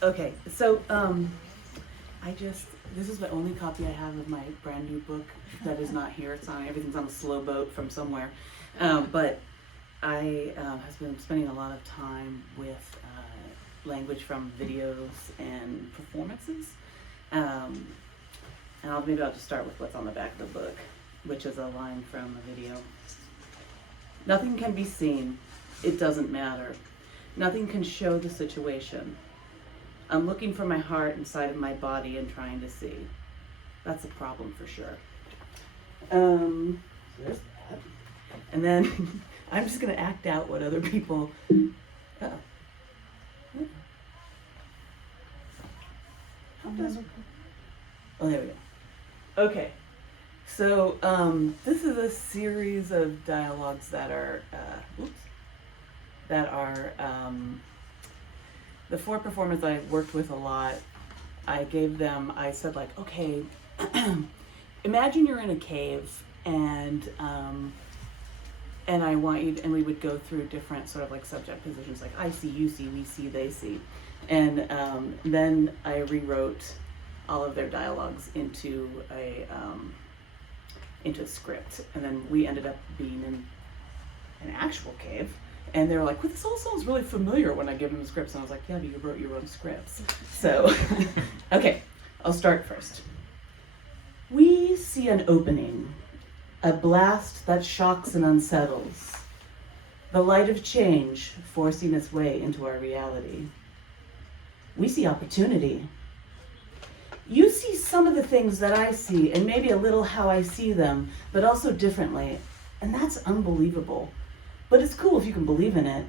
Okay, so this is the only copy I have of my brand new book that is not here. It's on, everything's on a slow boat from somewhere. But I have been spending a lot of time with language from videos and performances. And maybe I'll just start with what's on the back of the book, which is a line from a video. Nothing can be seen. It doesn't matter. Nothing can show the situation. I'm looking for my heart inside of my body and trying to see. That's a problem for sure. So there's that. And then I'm just going to act out what other people... Uh-oh. How does it... Oh, there we go. Okay. So this is a series of dialogues that are... the 4 performers I worked with a lot, I said like, okay, imagine you're in a cave and I want you, and we would go through different sort of like subject positions, like I see, you see, we see, they see. And then I rewrote all of their dialogues into a script. And then we ended up being in an actual cave. And they were like, well, this all sounds really familiar when I give them the scripts. And I was like, yeah, but you wrote your own scripts. So, okay, I'll start first. We see an opening, a blast that shocks and unsettles, the light of change forcing its way into our reality. We see opportunity. You see some of the things that I see, and maybe a little how I see them, but also differently. And that's unbelievable. But it's cool if you can believe in it.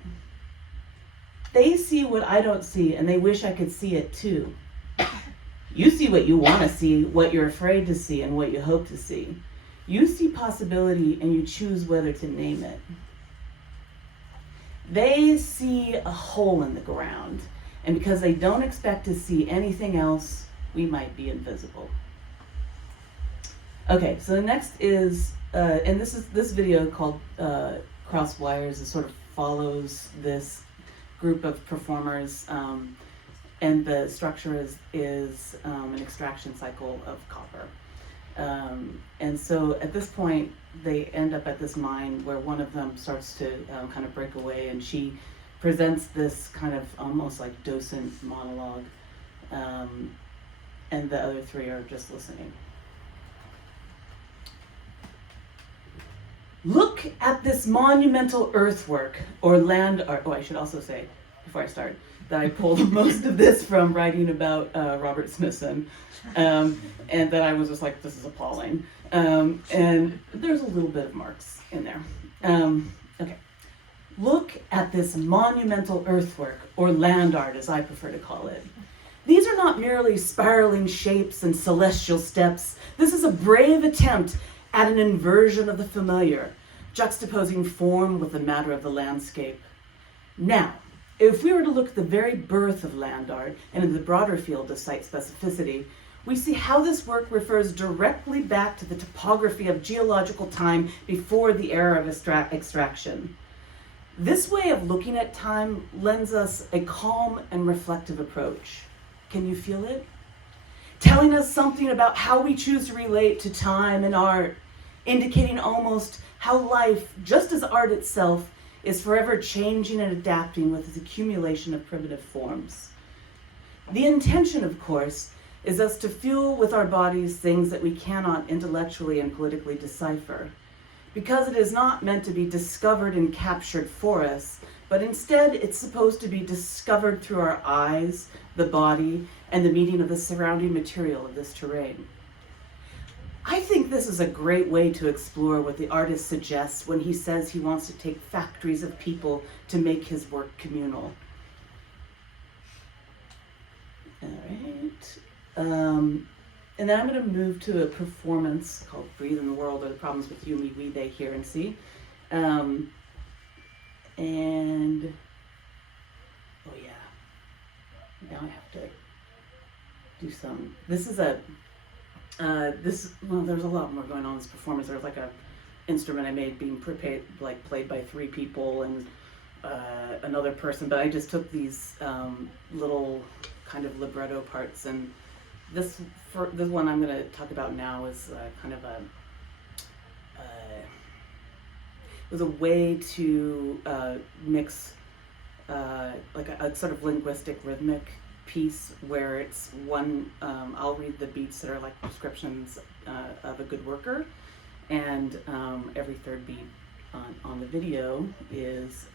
They see what I don't see, and they wish I could see it too. You see what you want to see, what you're afraid to see, and what you hope to see. You see possibility, and you choose whether to name it. They see a hole in the ground, and because they don't expect to see anything else, we might be invisible. Okay, so the next is, and this video called Cross Wires, it sort of follows this group of performers, and the structure is an extraction cycle of copper. And so at this point, they end up at this mine where one of them starts to kind of break away, and she presents this kind of almost like docent monologue, and the other 3 are just listening. Look at this monumental earthwork or land art. Oh, I should also say, before I start, that I pulled most of this from writing about Robert Smithson, and that I was just like, this is appalling. And there's a little bit of Marx in there. Okay. Look at this monumental earthwork or land art, as I prefer to call it. These are not merely spiraling shapes and celestial steps. This is a brave attempt at an inversion of the familiar, juxtaposing form with the matter of the landscape. Now, if we were to look at the very birth of land art and in the broader field of site specificity, we see how this work refers directly back to the topography of geological time before the era of extraction. This way of looking at time lends us a calm and reflective approach. Can you feel it? Telling us something about how we choose to relate to time and art, indicating almost how life, just as art itself, is forever changing and adapting with its accumulation of primitive forms. The intention, of course, is us to feel with our bodies things that we cannot intellectually and politically decipher, because it is not meant to be discovered and captured for us, but instead it's supposed to be discovered through our eyes, the body, and the meaning of the surrounding material of this terrain. I think this is a great way to explore what the artist suggests when he says he wants to take factories of people to make his work communal. All right. And then I'm going to move to a performance called Breathe in the World, or the Problems with You, Me, We, They, Hear, and See. And, oh yeah, now I have to do some, this is a, well, there's a lot more going on in this performance. There's like a instrument I made being played by 3 people, and another person, but I just took these little kind of libretto parts, and this one I'm going to talk about now is kind of it was a way to mix like a sort of linguistic rhythmic piece where it's one, I'll read the beats that are like descriptions of a good worker, and every third beat on the video is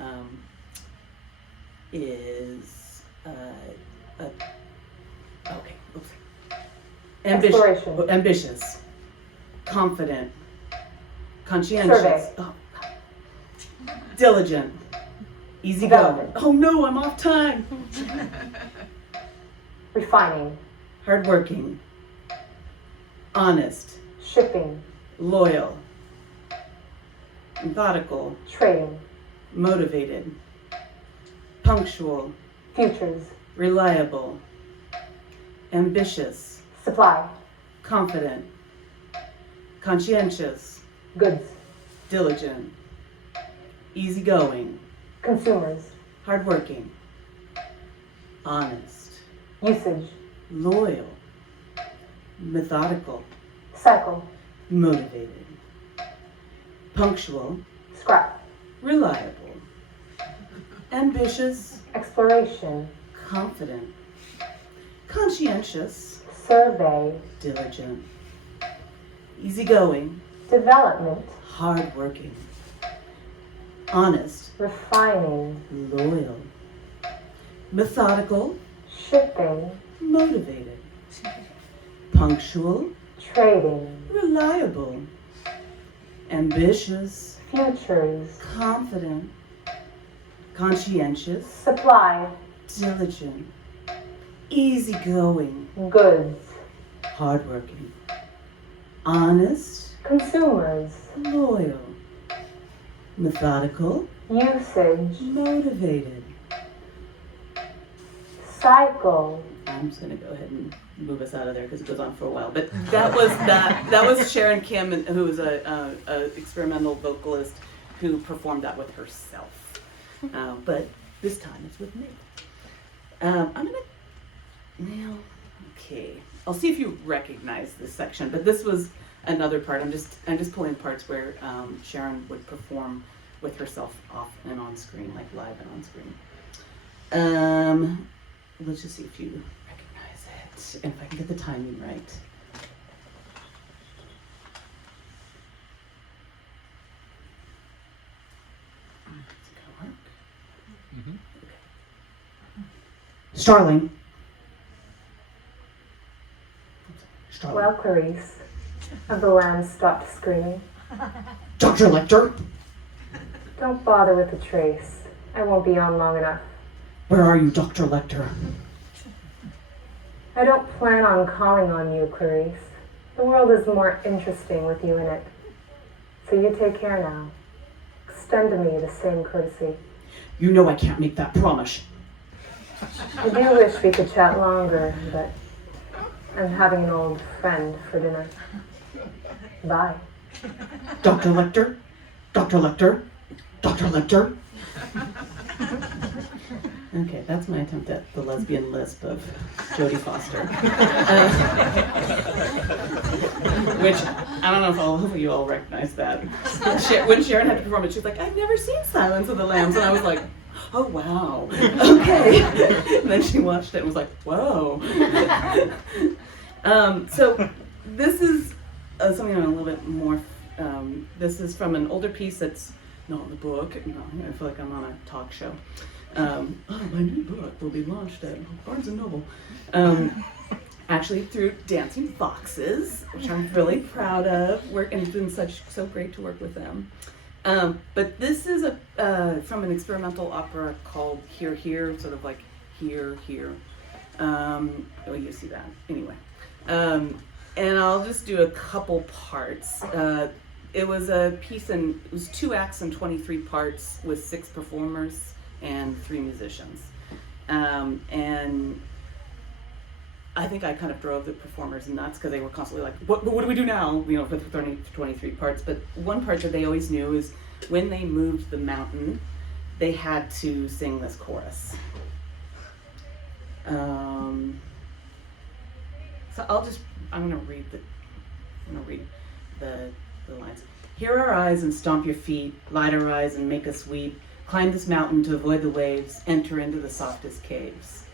okay, oops. Ambitious, confident, conscientious, diligent, easygoing. Oh no, I'm off time. Refining, hardworking, honest, shipping, loyal, methodical, trading, motivated, punctual, futures, reliable, ambitious, supply, confident, conscientious, goods, diligent, easygoing, consumers, hardworking, honest, usage, loyal, methodical, cycle, motivated, punctual, scrap, reliable, ambitious, exploration, confident, conscientious, survey, diligent, easygoing, development, hardworking, honest, refining, loyal, methodical, shipping, motivated, punctual, trading, reliable, ambitious, futures, confident, conscientious, supply, diligent, easygoing, goods, hardworking, honest, consumers, loyal, methodical, usage, motivated. cycle. I'm just gonna go ahead and move us out of there because it goes on for a while. But that was Sharon Kim, who was a experimental vocalist who performed that with herself. But this time it's with me. Okay. I'll see if you recognize this section. But this was another part. I'm just pulling parts where Sharon would perform with herself off and on screen, like live and on screen. Let's just see if you recognize it and if I can get the timing right. Is it gonna work? Mm-hmm. Okay. Starling. Well, Clarice, have the lambs stopped screaming? Dr. Lecter, Don't bother with the trace. I won't be on long enough. where are you, Dr. Lecter? I don't plan on calling on you, Clarice. The world is more interesting with you in it. So you take care now. Extend to me the same courtesy. You know I can't make that promise. I do wish we could chat longer, but I'm having an old friend for dinner. Bye. Dr. Lecter? Dr. Lecter? Dr. Lecter? Okay, that's my attempt at the lesbian lisp of Jodie Foster. Which, I don't know if all of you all recognize that. When Sharon had to perform it, she was like, I've never seen Silence of the Lambs. And I was like, oh wow, okay. And then she watched it and was like, whoa. So this is something I'm a little bit more, this is from an older piece that's not in the book. No, I feel like I'm on a talk show. My new book will be launched at Barnes & Noble. Actually through Dancing Foxes, which I'm really proud of. And it's been so great to work with them. But this is from an experimental opera called Here, Here, sort of like Here, Here. You see that anyway. And I'll just do a couple parts. It was a piece it was 2 acts and 23 parts with 6 performers and 3 musicians. And I think I kind of drove the performers nuts because they were constantly like, what do we do now? For the 23 parts. But one part that they always knew is when they moved the mountain, they had to sing this chorus. So I'm gonna read the lines. Hear our eyes and stomp your feet, light our eyes and make us weep, climb this mountain to avoid the waves, enter into the softest caves.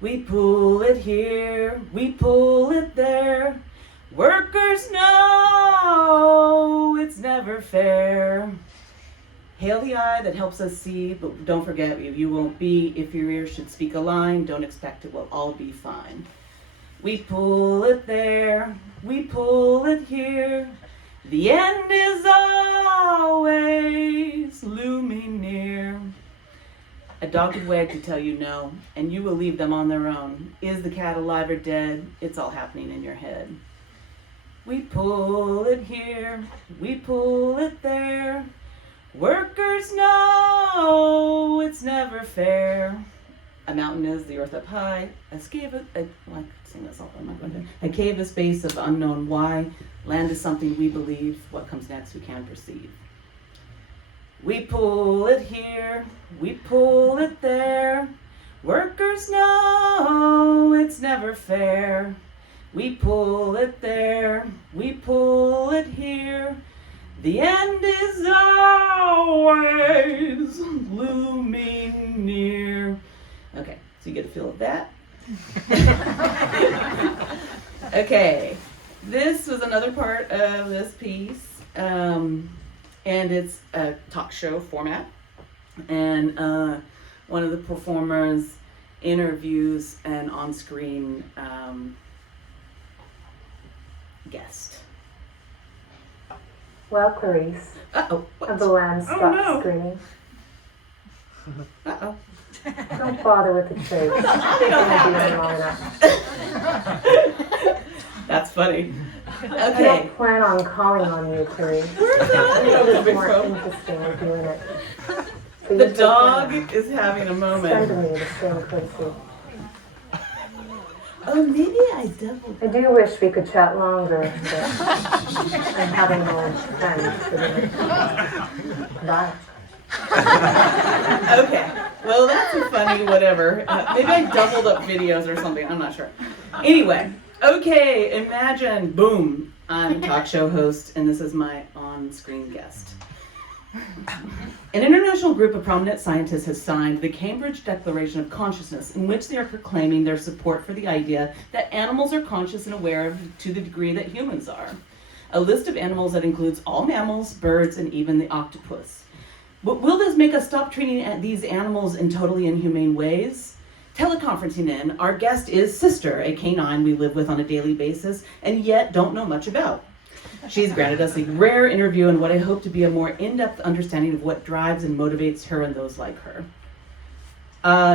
We pull it here, we pull it there, workers know it's never fair. Hail the eye that helps us see, but don't forget you won't be. If your ears should speak a line, don't expect it will all be fine. We pull it there, we pull it here. The end is always looming near. A dogged wag to tell you no, and you will leave them on their own. Is the cat alive or dead? It's all happening in your head. We pull it here, we pull it there. Workers know it's never fair. A mountain is the earth up high. A cave a space of unknown why. Land is something we believe. What comes next we can't perceive. We pull it here, we pull it there. Workers know it's never fair. We pull it there, we pull it here. The end is always looming near. Okay, so you get a feel of that. Okay, this was another part of this piece, and it's a talk show format. And one of the performers interviews an on-screen guest. Well, Clarice, have the land stopped screaming? Uh-oh. Don't bother with the trace. Long enough. That's funny. I Okay. don't plan on calling on you, Clarice. Where's the audio It's coming more from? interesting with you in it. So The you dog just is having a extend moment. to me the same courtesy. Oh, maybe I doubled. I do wish we could chat longer, but I'm having no plans for dinner. Bye. Okay. Well, that's a funny whatever. Maybe I doubled up videos or something. I'm not sure. Anyway. Okay. Imagine, boom. I'm a talk show host, and this is my on-screen guest. An international group of prominent scientists has signed the Cambridge Declaration of Consciousness, in which they are proclaiming their support for the idea that animals are conscious and aware to the degree that humans are. A list of animals that includes all mammals, birds, and even the octopus. But will this make us stop treating these animals in totally inhumane ways? Teleconferencing in, our guest is Sister, a canine we live with on a daily basis and yet don't know much about. She's granted us a rare interview and what I hope to be a more in-depth understanding of what drives and motivates her and those like her.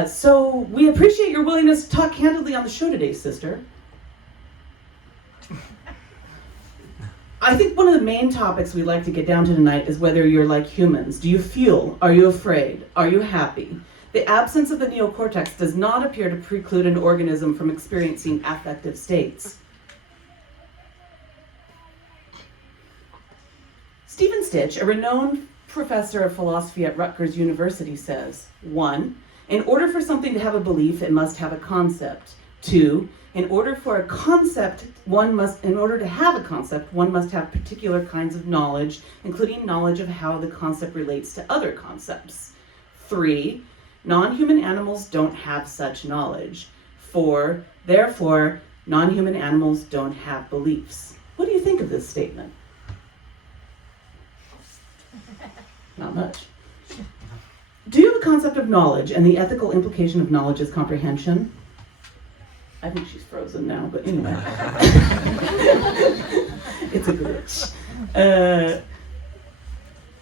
So we appreciate your willingness to talk candidly on the show today, Sister. I think one of the main topics we'd like to get down to tonight is whether you're like humans. Do you feel? Are you afraid? Are you happy? The absence of the neocortex does not appear to preclude an organism from experiencing affective states. Stephen Stitch, a renowned professor of philosophy at Rutgers University, says, 1, in order for something to have a belief, it must have a concept. 2, in order to have a concept, one must have particular kinds of knowledge, including knowledge of how the concept relates to other concepts. 3, non-human animals don't have such knowledge. 4, therefore, non-human animals don't have beliefs. What do you think of this statement? Not much. Do you have a concept of knowledge and the ethical implication of knowledge is comprehension? I think she's frozen now, but anyway. It's a glitch.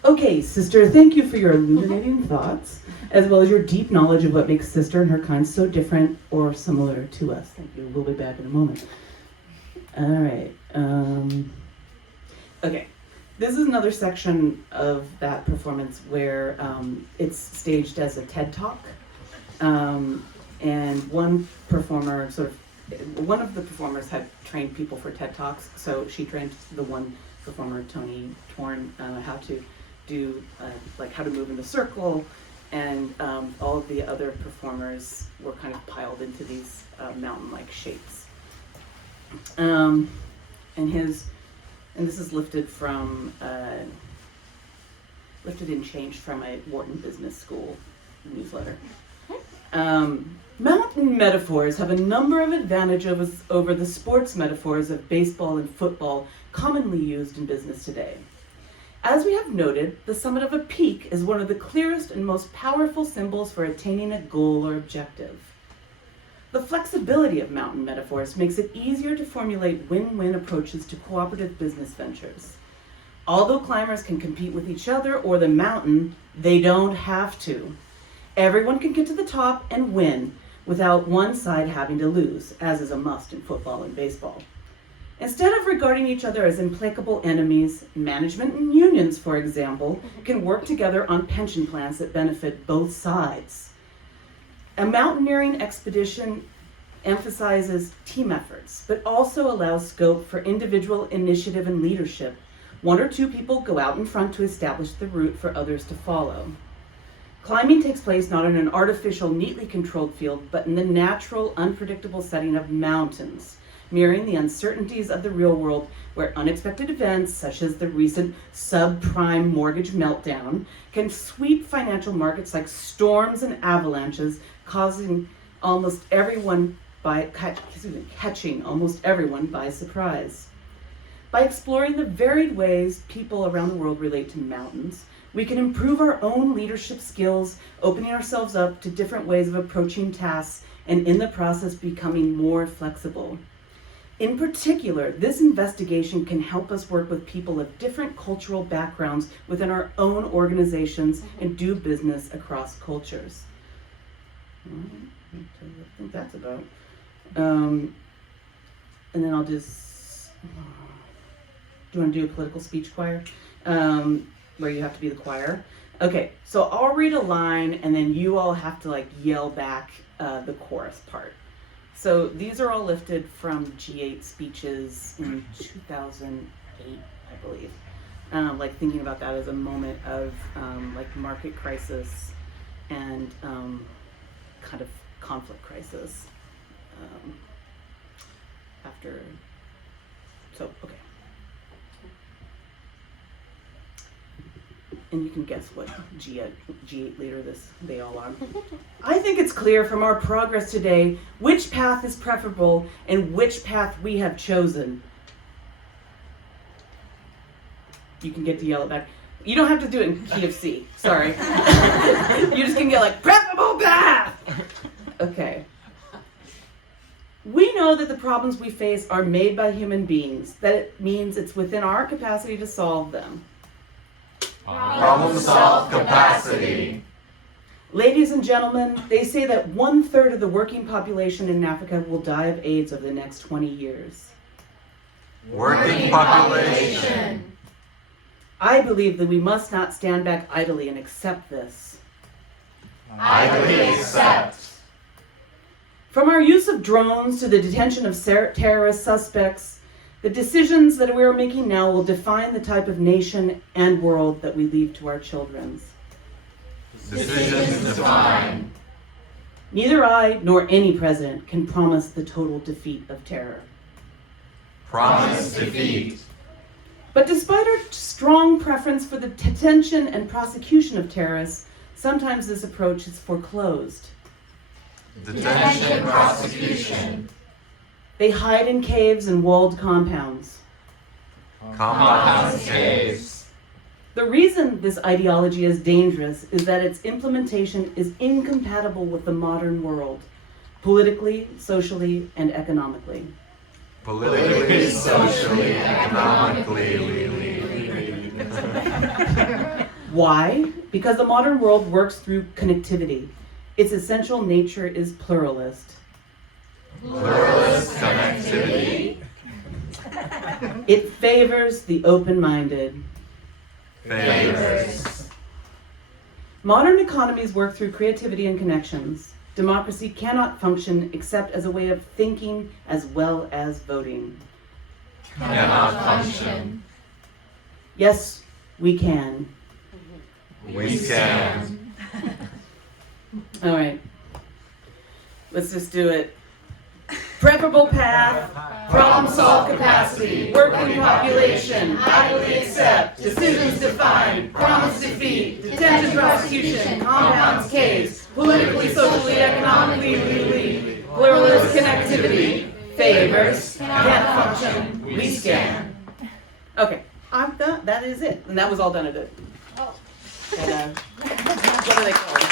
Okay, Sister, thank you for your illuminating thoughts, as well as your deep knowledge of what makes Sister and her kind so different or similar to us. Thank you. We'll be back in a moment. All right. Okay. This is another section of that performance where it's staged as a TED Talk. And one of the performers had trained people for TED Talks, so she trained the one performer, Tony Torn, how to do like how to move in the circle, and all of the other performers were kind of piled into these mountain-like shapes. And this is lifted and changed from a Wharton Business School newsletter. Mountain metaphors have a number of advantages over the sports metaphors of baseball and football commonly used in business today. As we have noted, the summit of a peak is one of the clearest and most powerful symbols for attaining a goal or objective. The flexibility of mountain metaphors makes it easier to formulate win-win approaches to cooperative business ventures. Although climbers can compete with each other or the mountain, they don't have to. Everyone can get to the top and win without one side having to lose, as is a must in football and baseball. Instead of regarding each other as implacable enemies, management and unions, for example, can work together on pension plans that benefit both sides. A mountaineering expedition emphasizes team efforts, but also allows scope for individual initiative and leadership. One or two people go out in front to establish the route for others to follow. Climbing takes place not in an artificial, neatly controlled field, but in the natural, unpredictable setting of mountains, mirroring the uncertainties of the real world, where unexpected events, such as the recent subprime mortgage meltdown, can sweep financial markets like storms and avalanches, catching almost everyone by surprise. By exploring the varied ways people around the world relate to mountains, we can improve our own leadership skills, opening ourselves up to different ways of approaching tasks, and in the process becoming more flexible. In particular, this investigation can help us work with people of different cultural backgrounds within our own organizations and do business across cultures. I think that's about. And then I'll just, do you want to do a political speech choir? Where you have to be the choir? Okay, so I'll read a line and then you all have to like yell back the chorus part. So these are all lifted from G8 speeches in 2008, I believe. Like thinking about that as a moment of like market crisis and kind of conflict crisis okay. And you can guess what G8 leader they all are. I think it's clear from our progress today which path is preferable and which path we have chosen. You can get to yell it back. You don't have to do it in key of C, sorry. You're just gonna get like, preferable path! Okay. We know that the problems we face are made by human beings. That means it's within our capacity to solve them. Problem solve capacity. Ladies and gentlemen, they say that 1/3 of the working population in Africa will die of AIDS over the next 20 years. Working population. I believe that we must not stand back idly and accept this. Idly accept. From our use of drones to the detention of terrorist suspects, the decisions that we are making now will define the type of nation and world that we leave to our children. Decisions define. Neither I nor any president can promise the total defeat of terror. Promise defeat. But despite our strong preference for the detention and prosecution of terrorists, sometimes this approach is foreclosed. Detention, prosecution. They hide in caves and walled compounds. Compounds, caves. The reason this ideology is dangerous is that its implementation is incompatible with the modern world, politically, socially, and economically. Politically, socially, economically. Why? Because the modern world works through connectivity. Its essential nature is pluralist. Pluralist connectivity. It favors the open-minded. Favors. Modern economies work through creativity and connections. Democracy cannot function except as a way of thinking as well as voting. Cannot function. Yes, we can. We stand. All right. Let's just do it. Preferable path, problem solve capacity, working population, idly accept, decisions defined, promise defeat, detention prosecution, compounds case, politically, socially, economically, legally, pluralist connectivity, favors, can't function, we scan. Okay, I'm done. That is it. And that was all done at it. And, what are they called?